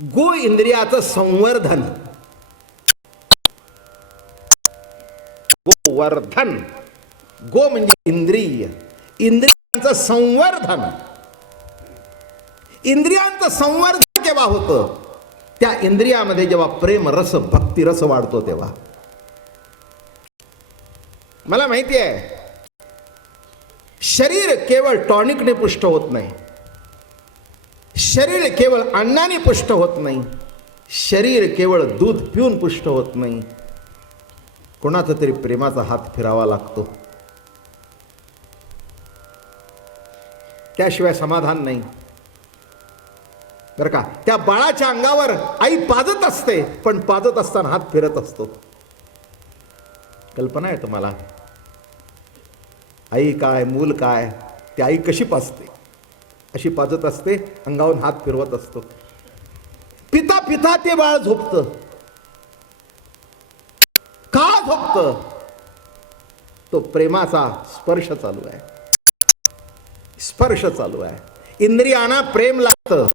गो इंद्रियाचं संवर्धन, गोवर्धन. गो म्हणजे इंद्रिय, इंद्रियांचं संवर्धन. इंद्रियांचं संवर्धन केव्हा होतं? त्या इंद्रियामध्ये जेव्हा प्रेम रस भक्ती रस वाढतो तेव्हा. मला माहिती आहे शरीर केवळ टॉनिकने पुष्ट होत नाही, शरीर केवळ अन्नाने पुष्ट होत नाही, शरीर केवळ दूध पिऊन पुष्ट होत नाही. कोणाचा तरी प्रेमाचा हात फिरावा लागतो, त्याशिवाय समाधान नाही बरं का. त्या बाळाच्या अंगावर आई पाजत असते, पण पाजत असताना हात फिरत असतो. कल्पना आहे तुम्हाला? आई काय मूल काय, ती आई कशी पाजते, अशी पाजत असते, अंगावरून हात फिरवत असतो. पिता पिता ते बाळ झोपतं. का झोपतं? तो प्रेमाचा स्पर्श चालू आहे, स्पर्श चालू आहे. इंद्रियांना प्रेम लागतं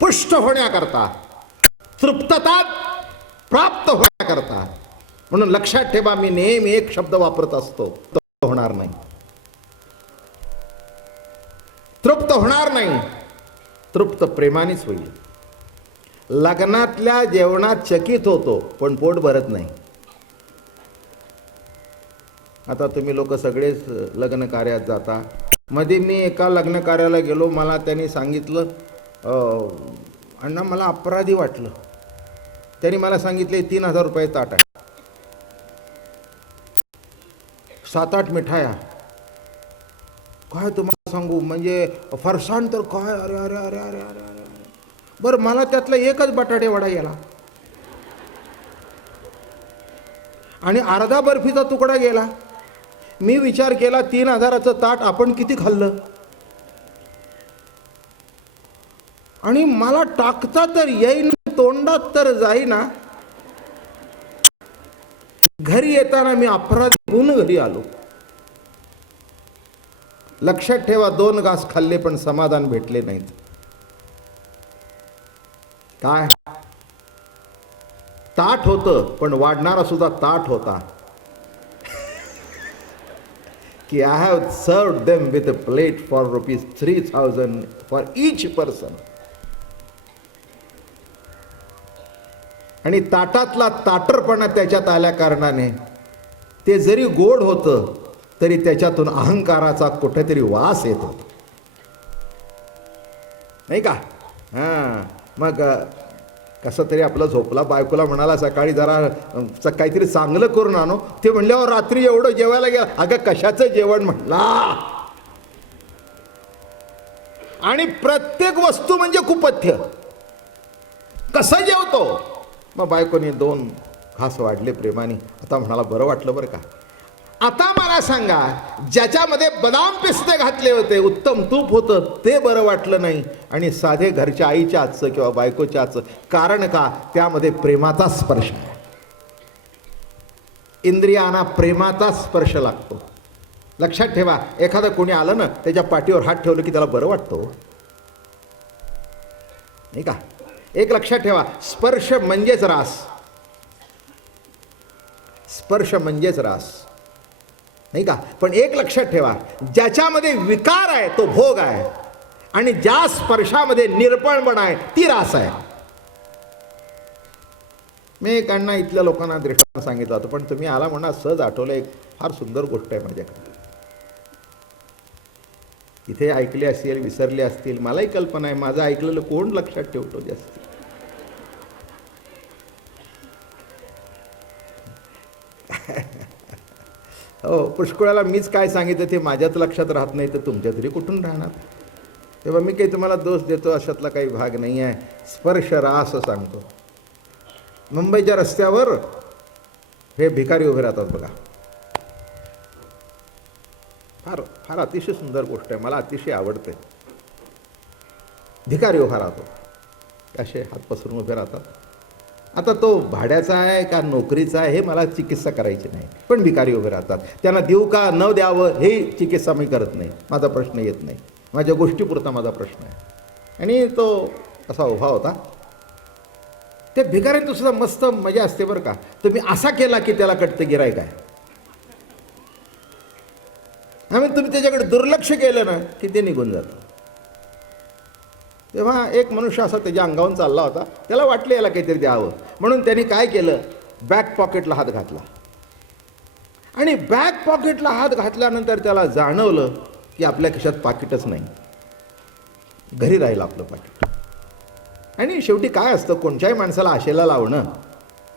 पुष्ट होण्याकरता, तृप्तता प्राप्त होण्याकरता. म्हणून लक्षात ठेवा, मी नेहमी एक शब्द वापरत असतो, तृप्त होणार नाही, तृप्त होणार नाही. तृप्त प्रेमानेच होईल. लग्नातल्या जेवणात चकित होतो पण पोट भरत नाही. आता तुम्ही लोक सगळेच लग्न कार्यात जाता. मध्ये मी एका लग्न कार्याला गेलो, मला त्यांनी सांगितलं अण्णा मला अपराधी वाटलं. त्यांनी मला सांगितले 3,000 रुपये ताट आहे, 7-8 मिठाया. काय तुम्हाला सांगू, म्हणजे फरसाण तर काय, अरे अरे अरे अरे अरे अरे. बरं मला त्यातला एकच बटाटे वडा गेला आणि अर्धा बर्फीचा तुकडा गेला. मी विचार केला 3,000चं ताट आपण किती खाल्लं, आणि मला टाकता तर येईन, तोंडात तर जाईना. घरी येताना मी अपराधी होऊन घरी आलो. लक्षात ठेवा, 2 घास खाल्ले पण समाधान भेटले नाहीत. काय ताट होतं, पण वाढणारा सुद्धा ताट होता. की I have served them with a plate for ₹3,000 for each person. आणि ताटातला ताटरपणा त्याच्यात आल्या कारणाने ते जरी गोड होतं तरी त्याच्यातून अहंकाराचा कुठेतरी वास येत होता, नाही का? हां, मग कसं तरी आपलं झोपला, बायकोला म्हणाला सकाळी जरा काहीतरी चांगलं करून आणो. ते म्हणल्यावर रात्री एवढं जेवायला गेला. अगं कशाचं जेवण म्हटला. आणि प्रत्येक वस्तू म्हणजे कुपथ्य. कसं जेवतो? मग बायकोने 2 घास वाढले प्रेमाने. आता म्हणाला बरं वाटलं बरं का. आता मला सांगा, ज्याच्यामध्ये बदाम पिस्ते घातले होते, उत्तम तूप होतं, ते बरं वाटलं नाही, आणि साधे घरच्या आईच्या हातचं किंवा बायकोच्या हातचं. कारण का? त्यामध्ये प्रेमाचा स्पर्श आहे. इंद्रियांना प्रेमाचा स्पर्श लागतो. लक्षात ठेवा, एखादं कोणी आलं ना, त्याच्या पाठीवर हात ठेवलं की त्याला बरं वाटतं, नाही का? एक लक्षात ठेवा, स्पर्श म्हणजेच रास. स्पर्श म्हणजेच रास, नाही का? पण एक लक्षात ठेवा, ज्याच्यामध्ये विकार आहे तो भोग आहे, आणि ज्या स्पर्शामध्ये निरपणपणा आहे ती रास आहे. मी एकांना इथल्या लोकांना दृष्टांत सांगितलं होतं, पण तुम्ही आला म्हणा सहज आठवलं. एक फार सुंदर गोष्ट आहे माझ्याकडे. इथे ऐकले असेल, विसरले असतील, मलाही कल्पना आहे. माझं ऐकलेलं कोण लक्षात ठेवतो जास्त? हो, पुष्कळाला मीच काय सांगितलं ते माझ्याच लक्षात राहत नाही, तर तुमच्या तरी कुठून राहणार? तेव्हा मी काही तुम्हाला दोष देतो अशातला काही भाग नाही आहे. स्पर्श रास सांगतो. मुंबईच्या रस्त्यावर हे भिकारी उभे राहतात बघा. फार फार अतिशय सुंदर गोष्ट आहे, मला अतिशय आवडते. भिकारी उभा राहतो, असे हात पसरून उभे राहतात. आता तो भाड्याचा आहे का नोकरीचा आहे हे मला चिकित्सा करायची नाही, पण भिकारी उभे राहतात. त्यांना देऊ का न द्यावं हे चिकित्सा मी करत नाही. माझा प्रश्न येत नाही. माझ्या गोष्टीपुरता माझा प्रश्न आहे. आणि तो असा उभा होता. त्या भिकाऱ्यांचं सुद्धा मस्त मजा असते बरं का. तुम्ही असा केला की त्याला कटतं गिरायक आहे. आम्ही तुम्ही त्याच्याकडे दुर्लक्ष केलं ना की ते निघून जातं. तेव्हा एक मनुष्य असा त्याच्या अंगावरून चालला होता. त्याला वाटलं याला काहीतरी द्यावं म्हणून त्यांनी काय केलं, बॅक पॉकेटला हात घातला. आणि बॅक पॉकेटला हात घातल्यानंतर त्याला जाणवलं की आपल्या खिशात पाकिटच नाही. घरी राहिलं आपलं पाकिट. आणि शेवटी काय असतं, कोणत्याही माणसाला आशेला लावणं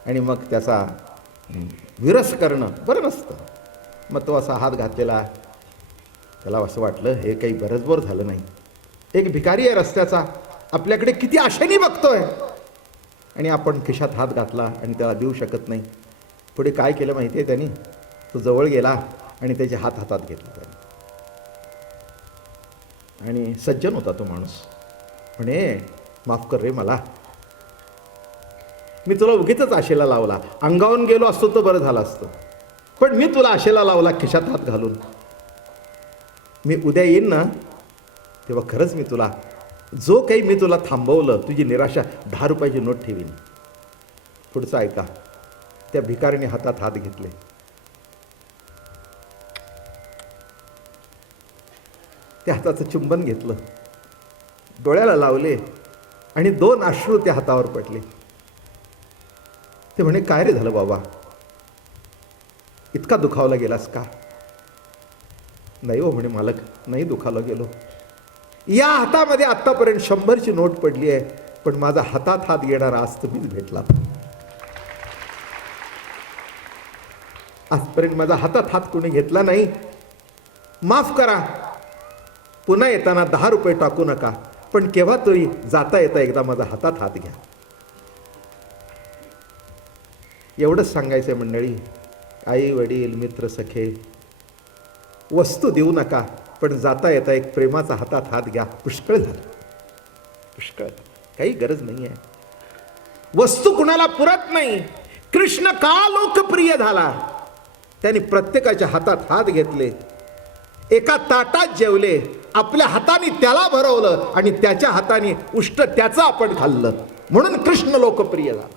आणि मग त्याचा विरस करणं बरं नसतं. मग तो असा हात घातलेला, त्याला असं वाटलं हे काही बरंचबर झालं नाही. एक भिकारी आहे रस्त्याचा, आपल्याकडे किती आशेने बघतोय आणि आपण खिशात हात घातला आणि त्याला देऊ शकत नाही. पुढे काय केलं माहिती आहे त्यांनी, तो जवळ गेला आणि त्याचे हात हातात घेतला त्याने. आणि सज्जन होता तो माणूस. म्हणे माफ कर रे मला, मी तुला उगीचच आशेला लावला. अंगावून गेलो असतो तर बरं झालं असतं, पण मी तुला आशेला लावला खिशात हात घालून. मी उद्या येईन ना तेव्हा खरंच मी तुला, जो काही मी तुला थांबवलं, तुझी निराशा, 10 रुपयाची नोट ठेवीन. पुढचं ऐका. त्या भिकारीने हातात हात घेतले. त्या हाताचं चुंबन घेतलं, डोळ्याला लावले आणि 2 अश्रू त्या हातावर पडले. ते म्हणे काय रे झालं बाबा, इतका दुखावला गेलास का? नाही हो म्हणे मालक, नाही दुखावला गेलो. या हातामध्ये आत्तापर्यंत 100ची नोट पडली आहे, पण माझा हातात हात घेणारा आज तुम्हीच भेटला. आजपर्यंत माझा हातात हात कोणी घेतला नाही. माफ करा, पुन्हा येताना 10 रुपये टाकू नका, पण केव्हा तरी जाता येता एकदा माझा हातात हात घ्या. एवढंच सांगायचं आहे मंडळी. आई वडील मित्र सखे वस्तू देऊ नका, पण जाता येता एक प्रेमाचा हातात हात घ्या. पुष्कळ झालं, पुष्कळ, काही गरज नाही आहे. वस्तू कुणाला पुरत नाही. कृष्ण का लोकप्रिय झाला, त्यांनी प्रत्येकाच्या हातात हात घेतले, एका ताटात जेवले, आपल्या हाताने त्याला भरवलं आणि त्याच्या हाताने उष्ट त्याचं आपण खाल्लं, म्हणून कृष्ण लोकप्रिय झाला.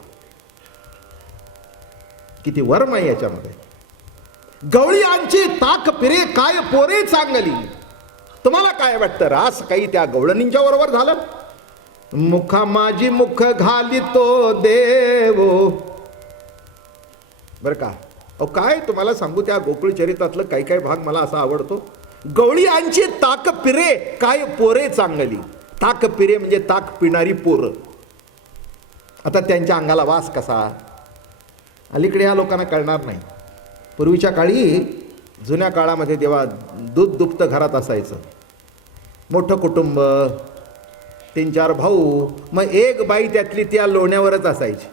किती वर्म आहे याच्यामध्ये. गवळी आमची ताक पिरे काय पोरे चांगली. तुम्हाला काय वाटतं, रास काही त्या गवळणींच्या बरोबर झालं? मुखा माझी मुख घाली तो देव. बर का, अहो काय तुम्हाला सांगू, त्या गोकुळ चरित्रातलं काही काही भाग मला असा आवडतो. गवळी आमची ताक पिरे काय पोरे चांगली. ताक पिरे म्हणजे ताक पिणारी पोरं. आता त्यांच्या अंगाला वास कसा, अलीकडे ह्या लोकांना कळणार नाही. पूर्वीच्या काळी, जुन्या काळामध्ये जेव्हा दूध दुभतं घरात असायचं, मोठं कुटुंब, 3-4 भाऊ, मग एक बाई त्यातली त्या लोण्यावरच असायची.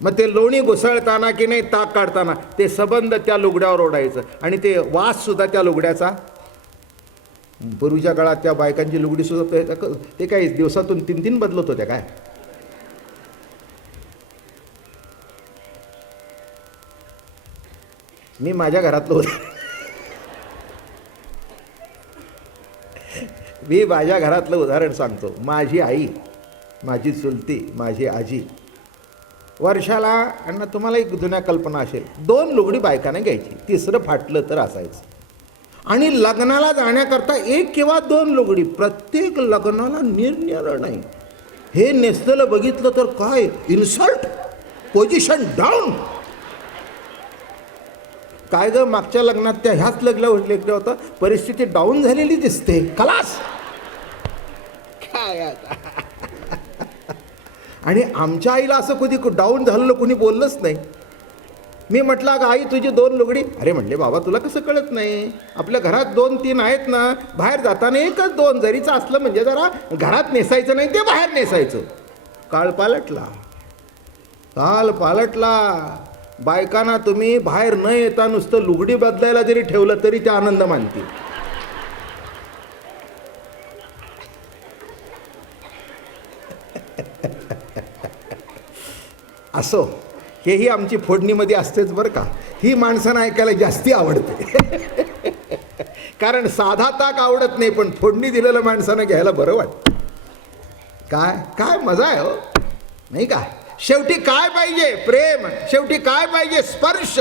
मग ते लोणी घुसळताना की नाही ताक काढताना ते सबंध त्या लुगड्यावर ओढायचं आणि ते वास सुद्धा त्या लुगड्याचा. पूर्वीच्या काळात त्या बायकांची लुगडी सुद्धा ते काय दिवसातून 3-3 बदलत होत्या काय. मी माझ्या घरातलं उदाहरण सांगतो. माझी आई, माझी चुलती, माझी आजी वर्षाला, आणि तुम्हाला एक जुन्या कल्पना असेल, 2 लुगडी बायकाने घ्यायची, 3रं फाटलं तर असायचं. आणि लग्नाला जाण्याकरता 1 किंवा 2 लुगडी, प्रत्येक लग्नाला निरनिराळं नाही. हे नेसलेलं बघितलं तर काय इन्सल्ट, पोझिशन डाऊन. काय ग, मागच्या लग्नात त्या ह्याच लग्न होतं, परिस्थिती डाऊन झालेली दिसते, खलास काय आता. आणि आमच्या आईला असं कधी डाऊन झालेलं कोणी बोललंच नाही. मी म्हटलं अगं आई तुझी 2 लुगडी. अरे म्हणले बाबा तुला कसं कळत नाही, आपल्या घरात 2-3 आहेत ना, बाहेर जाताना 1-2 जरीचं असलं म्हणजे जरा घरात नेसायचं नाही, ते बाहेर नेसायचं. काळ पालटला. बायकांना तुम्ही बाहेर न येता नुसतं लुगडी बदलायला जरी ठेवलं तरी ते आनंद मानतील. असो, हेही आमची फोडणीमध्ये असतेच बरं का. ही माणसांना ऐकायला जास्ती आवडते. कारण साधा ताक आवडत नाही, पण फोडणी दिलेलं माणसानं घ्यायला बरं वाटतं. काय काय मजा आहे हो, नाही का? शेवटी काय पाहिजे? प्रेम. शेवटी काय पाहिजे? स्पर्श.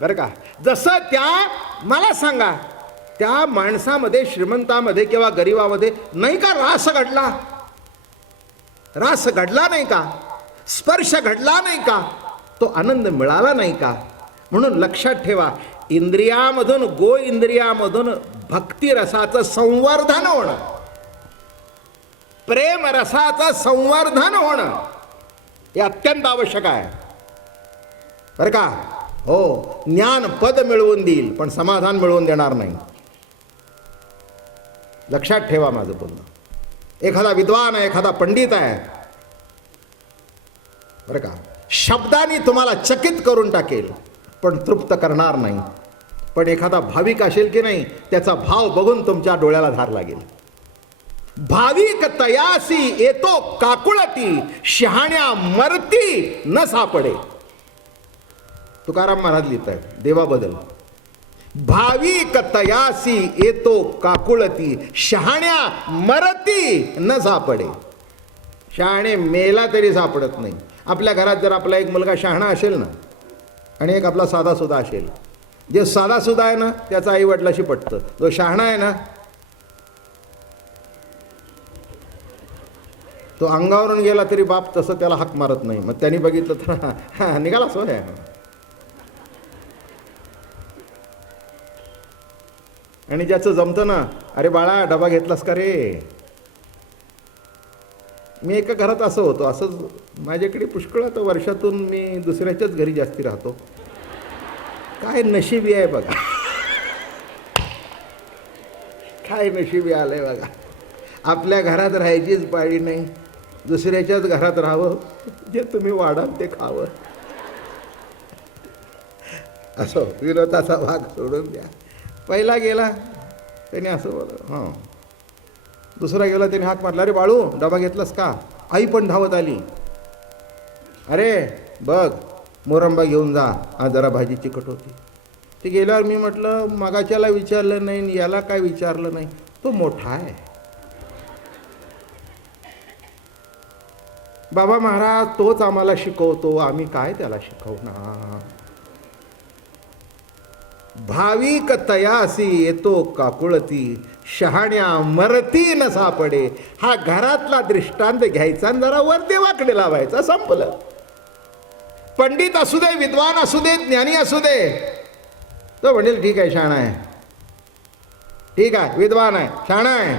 बरं का? जसं त्या, मला सांगा, त्या माणसामध्ये, श्रीमंतामध्ये किंवा गरिबामध्ये नाही का रास घडला? रास घडला नाही का? स्पर्श घडला नाही का? तो आनंद मिळाला नाही का? म्हणून लक्षात ठेवा, इंद्रियामधून, गो इंद्रियामधून भक्ती रसाचं संवर्धन होणं, प्रेम रसाचं संवर्धन होणं हे अत्यंत आवश्यक आहे, बरं का? हो, ज्ञान पद मिळवून देईल पण समाधान मिळवून देणार नाही. लक्षात ठेवा माझं बोलणं. एखादा विद्वान आहे, एखादा पंडित आहे, बरं का, शब्दाने तुम्हाला चकित करून टाकेल पण तृप्त करणार नाही. पण एखादा भाविक असेल की नाही, त्याचा भाव बघून तुमच्या डोळ्याला धार लागेल. भाविक तयासी येतो काकुळती, शहाण्या मरती न सापडे. तुकाराम महाराज लिहित आहेत देवाबद्दल. भाविक तयासी येतो काकुळती, शहाण्या मरती न सापडे. शहाणे मेला तरी सापडत नाही. आपल्या घरात जर आपला एक मुलगा शहाणा असेल ना, आणि एक आपला साधासुद्धा असेल, जे साधासुद्धा आहे ना त्याचा आईवडिलाशी पटतं, जो शहाणा आहे ना तो अंगावरून गेला तरी बाप तसं त्याला हाक मारत नाही. मग त्यांनी बघितलं तर हा निघाला सोय आहे. आणि ज्याचं जमतं ना, अरे बाळा डबा घेतलास का रे? मी एका घरात असं होतो, असंच माझ्याकडे पुष्कळ आता वर्षातून मी दुसऱ्याच्याच घरी जास्ती राहतो. काय नशिबी आहे बघा, काय नशिबी आलंय बघा. आपल्या घरात राहायचीच पाळी नाही, दुसऱ्याच्याच घरात राहावं, जे तुम्ही वाढाल ते खावं. असो, विरोधाचा भाग सोडून द्या. पहिला गेला त्याने असं बोललं, हां. दुसरा गेला त्याने हाक मारला, अरे बाळू डबा घेतलास का? आई पण धावत आली, अरे बघ मोरंबा घेऊन जा, आज जरा भाजी चिकट होती. ते गेल्यावर मी म्हटलं मगाच्याला विचारलं नाही, याला काय विचारलं नाही, तो मोठा आहे. बाबा महाराज तोच आम्हाला शिकवतो, आम्ही काय त्याला शिकवणार? भाविक तयासी येतो काकुळती, शहाण्या मरती न सापडे. हा घरातला दृष्टांत घ्यायचा आणि जरा वर देवाकडे लावायचा, संपलं. पंडित असू दे, विद्वान असू दे, ज्ञानी असू दे, तो म्हणेल ठीक आहे शहाणा आहे, ठीक आहे विद्वान आहे, शहाणा आहे.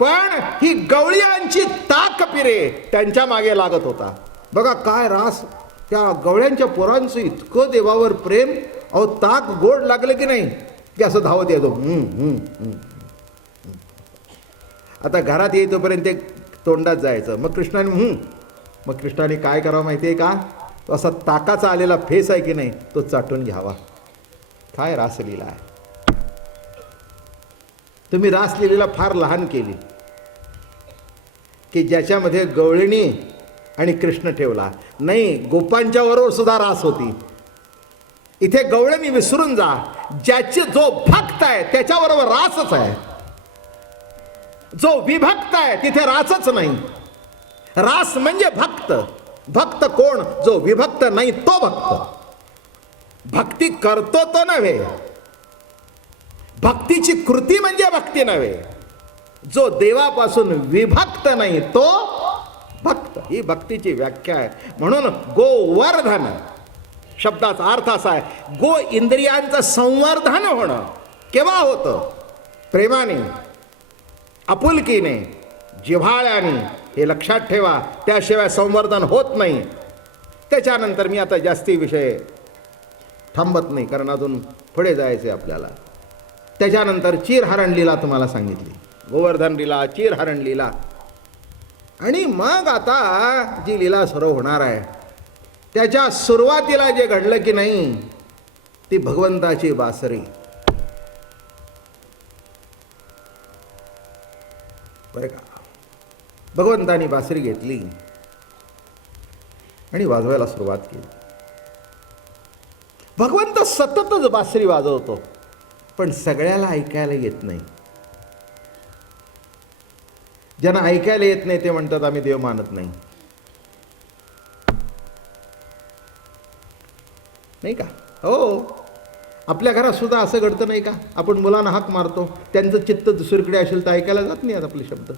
पण ही गवळ्यांची ताक पिरे त्यांच्या मागे लागत होता. बघा काय रास त्या गवळ्यांच्या पोरांचं, इतकं देवावर प्रेम. अहो ताक गोड लागलं की नाही की असं धावत येतो. आता घरात येईतोपर्यंत ते तोंडात जायचं. मग कृष्णाने काय करावं माहिती आहे का? तो असा ताकाचा आलेला फेस आहे की नाही तो चाटून घ्यावा. काय रासलीला आहे. तुम्ही रासलीला फार लहान केली की ज्याच्यामध्ये गवळणी आणि कृष्ण ठेवला नाही. गोपांच्या बरोबर सुद्धा रास होती. इथे गवळणी विसरून जा. ज्याचे जो भक्त आहे त्याच्याबरोबर रासच आहे. जो विभक्त आहे तिथे रासच नाही. रास म्हणजे भक्त. भक्त कोण? जो विभक्त नाही तो भक्त. भक्ती करतो तो नव्हे, भक्तीची कृती म्हणजे भक्ती नव्हे. जो देवापासून विभक्त नाही तो भक्त. ही भक्तीची व्याख्या आहे. म्हणून गोवर्धन शब्दाचा अर्थ असा आहे, गो इंद्रियांचं संवर्धन होणं. केव्हा होतं? प्रेमाने, आपुलकीने, जिव्हाळ्याने. हे लक्षात ठेवा. त्याशिवाय संवर्धन होत नाही. त्याच्यानंतर मी आता जास्ती विषय थांबत नाही कारण अजून पुढे जायचे आपल्याला. त्याच्यानंतर चीरहरण लीला तुम्हाला सांगितली. गोवर्धन लीला, चीरहरण लीला. आणि मग आता जी लीला सुरू होणार आहे त्याच्या सुरुवातीला जे घडलं की नाही ती भगवंताची बासरी. बरं का? भगवंतानी बासरी घेतली आणि वाजवायला सुरुवात केली. भगवंत सततच बासरी वाजवतो पण सगळ्याला ऐकायला येत नाही. ज्यांना ऐकायला येत नाही ते म्हणतात आम्ही देव मानत नाही. नाही का? हो, आपल्या घरात सुद्धा असं घडतं नाही का? आपण मुलांना हाक मारतो, त्यांचं चित्त दुसरीकडे असेल तर ऐकायला जात नाही आपले शब्द.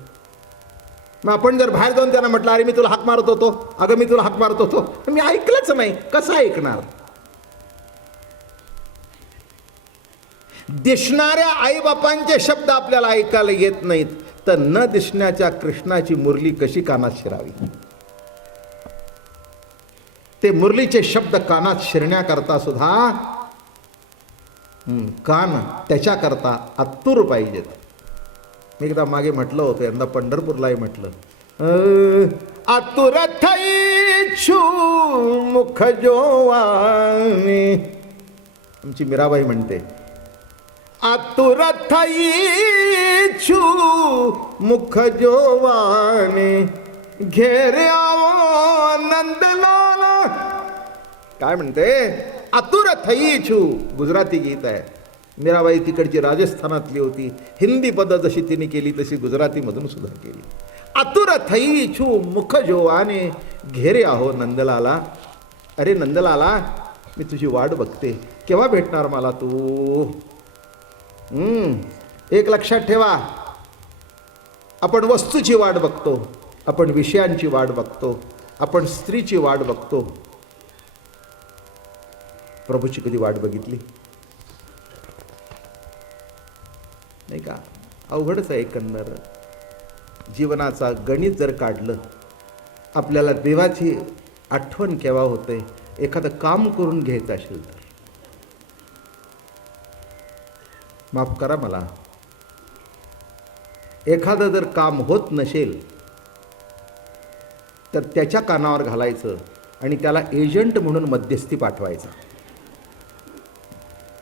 मग आपण जर बाहेर जाऊन त्यांना म्हटलं अरे मी तुला हाक मारत होतो, अगं मी तुला हाक मारत होतो, तर मी ऐकलंच नाही, कसं ऐकणार? दिसणाऱ्या आईबापांचे शब्द आपल्याला ऐकायला येत नाहीत, तर न दिसण्याच्या कृष्णाची मुरली कशी कानात शिरावी? ते मुरलीचे शब्द कानात शिरण्याकरता सुद्धा कान त्याच्याकरता आतुर पाहिजेत. मी एकदा मागे म्हटलं होतं, यंदा पंढरपूरलाही म्हटलं, आतुर थैछु मुख जोवानी. आमची मीराबाई म्हणते, आतुर थैछु मुख जोवानी घेरे आवो नंदलाल. काय म्हणते? आतुर थैछु. गुजराती गीत आहे. मीराबाई तिकडची राजस्थानातली होती. हिंदी पद जशी तिने केली तशी गुजरातीमधून सुद्धा केली. आतुर थैछु मुख जोवाने घेरे आहो नंदलाला. अरे नंदलाला, मी तुझी वाट बघते, केव्हा भेटणार मला तू? एक लक्षात ठेवा, आपण वस्तूची वाट बघतो, आपण विषयांची वाट बघतो, आपण स्त्रीची वाट बघतो. प्रभूची कधी वाट बघितली नाही का? अवघडच आहे एकंदर जीवनाचा गणित जर काढलं. आपल्याला देवाची आठवण केव्हा होते? एखादं काम करून घ्यायचं असेल तर. माफ करा मला, एखादं जर काम होत नसेल तर त्याच्या कानावर घालायचं आणि त्याला एजंट म्हणून मध्यस्थी पाठवायचा.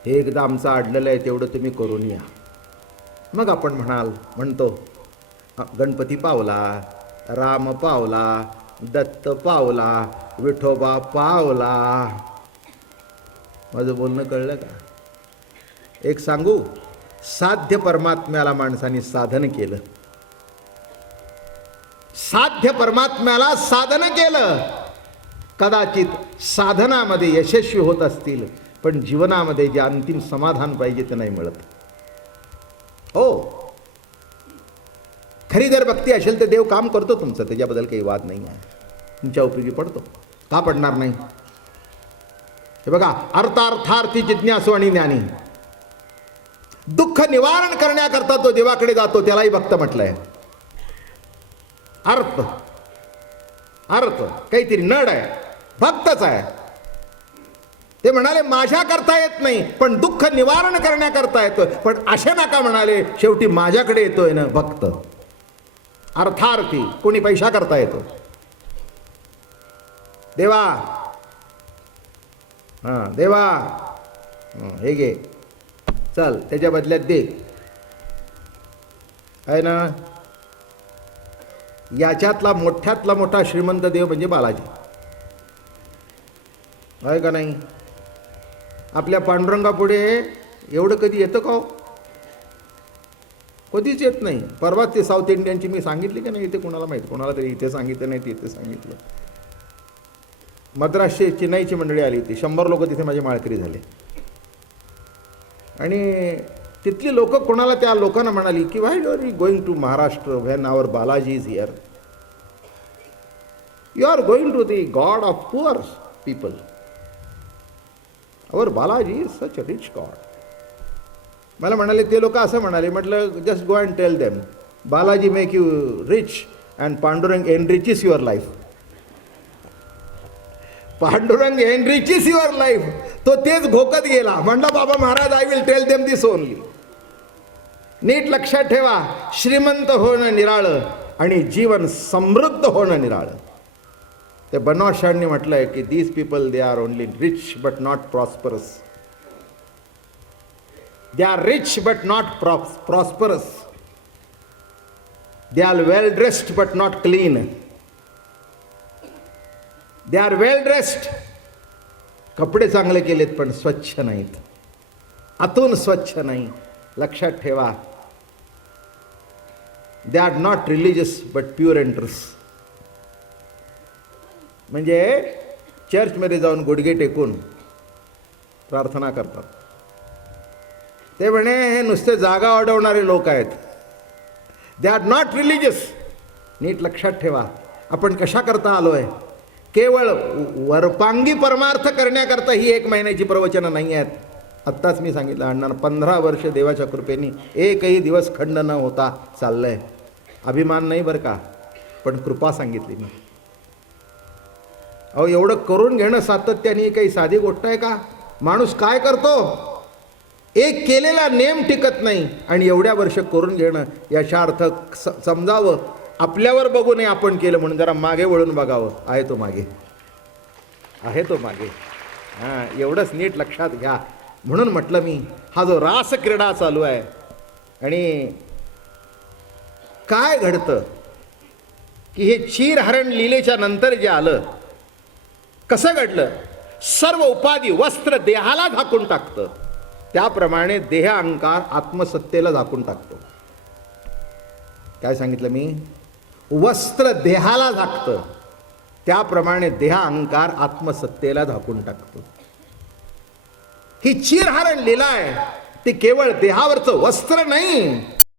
हे एकदा आमचं अडलेलं आहे, तेवढं तुम्ही करून या. मग आपण म्हणतो गणपती पावला, राम पावला, दत्त पावला, विठोबा पावला. माझं बोलणं कळलं का? एक सांगू, साध्य परमात्म्याला माणसाने साधन केलं. साध्य परमात्म्याला साधन केलं. कदाचित साधनामध्ये यशस्वी होत असतील, पण जीवनामध्ये जे अंतिम समाधान पाहिजे ते नाही मिळत. हो, खरी जर भक्ती असेल तर देव काम करतो तुमचं, त्याच्याबद्दल काही वाद नाही आहे. तुमच्या उपयोगी पडतो, का पडणार नाही? हे बघा, अर्थार्थार्थी जिज्ञासू आणि ज्ञानी. दुःख निवारण करण्याकरता तो देवाकडे जातो, त्यालाही भक्त म्हटलंय. अर्थ अर्थ काहीतरी नड आहे, भक्तच आहे. ते म्हणाले माझ्या करता येत नाही, पण दुःख निवारण करण्याकरता येतोय. पण असे नका म्हणाले, शेवटी माझ्याकडे येतोय ना भक्त. अर्थार्थी कोणी पैसा करता येतो. देवा, देवा हे घे, चल त्याच्या बदल्यात दे, आहे ना. याच्यातला मोठ्यातला मोठा श्रीमंत देव म्हणजे बालाजी, आहे का नाही? आपल्या पांडुरंगापुढे एवढं कधी येतं का? कधीच येत नाही. परवा ते साऊथ इंडियनची मी सांगितली की नाही, इथे कोणाला माहीत, कोणाला तरी इथे सांगितलं नाही, तिथे सांगितलं. मद्रासची चेन्नईची मंडळी आली होती, 100 लोक तिथे माझे माळकरी झाले. आणि तिथली लोक कोणाला, त्या लोकांना म्हणाली की why you are going to Maharashtra when our Balaji is here? You are going to the god of poor people. Our Balaji is such a rich god. मला म्हणाले ते लोक असं म्हणाले. म्हटलं just go and tell them Balaji make you rich and Pandurang enriches your life. Pandurang enriches your life. तो तेच घोकत गेला. म्हणला Baba Maharaj, I will tell them this only. नीट लक्षात ठेवा, श्रीमंत होणं निराळं आणि जीवन समृद्ध होणं निराळं. ते बनवाशांनी म्हटलंय की these people they are only rich but not prosperous. They are rich but not prosperous. They are well dressed but not clean. They are well dressed, कपडे चांगले केलेत पण स्वच्छ नाहीत, आतून स्वच्छ नाही. लक्षात ठेवा, दे are not religious but pure enters. म्हणजे चर्चमध्ये जाऊन गुडघे टेकून प्रार्थना करतात. ते म्हणे हे नुसते जागा अडवणारे लोक आहेत. They are not religious. नीट लक्षात ठेवा, आपण कशा करता आलोय? केवळ वरपांगी परमार्थ करण्याकरता ही 1 महिन्याची प्रवचनं नाही आहेत. आत्ताच मी सांगितलं, अण्णा 15 वर्ष देवाच्या कृपेने एकही दिवस खंड न होता चाललंय. अभिमान नाही बरं का, पण कृपा सांगितली मी. अहो, एवढं करून घेणं सातत्याने काही साधी गोष्ट आहे का? माणूस काय करतो, एक केलेला नेम टिकत नाही, आणि एवढ्या वर्ष करून घेणं याचा अर्थ समजावं, आपल्यावर बघू नये आपण केलं म्हणून. जरा मागे वळून बघावं, आहे तो मागे, आहे तो मागे. हां, एवढंच नीट लक्षात घ्या. म्हणून म्हटलं मी, हा जो रास क्रीडा चालू आहे, आणि काय घडतं की हे क्षीरहरण लीलेच्या नंतर जे आलं, कसं घडलं? सर्व उपाधी वस्त्र देहाला झाकून टाकतं, त्याप्रमाणे देह अहंकार आत्मसत्तेला झाकून टाकतो. काय सांगितलं मी? वस्त्र देहाला झाकतं, त्याप्रमाणे देह अहंकार आत्मसत्तेला झाकून टाकतो. ही क्षीरहरण लीला आहे, ती केवळ देहावरचं वस्त्र नाही,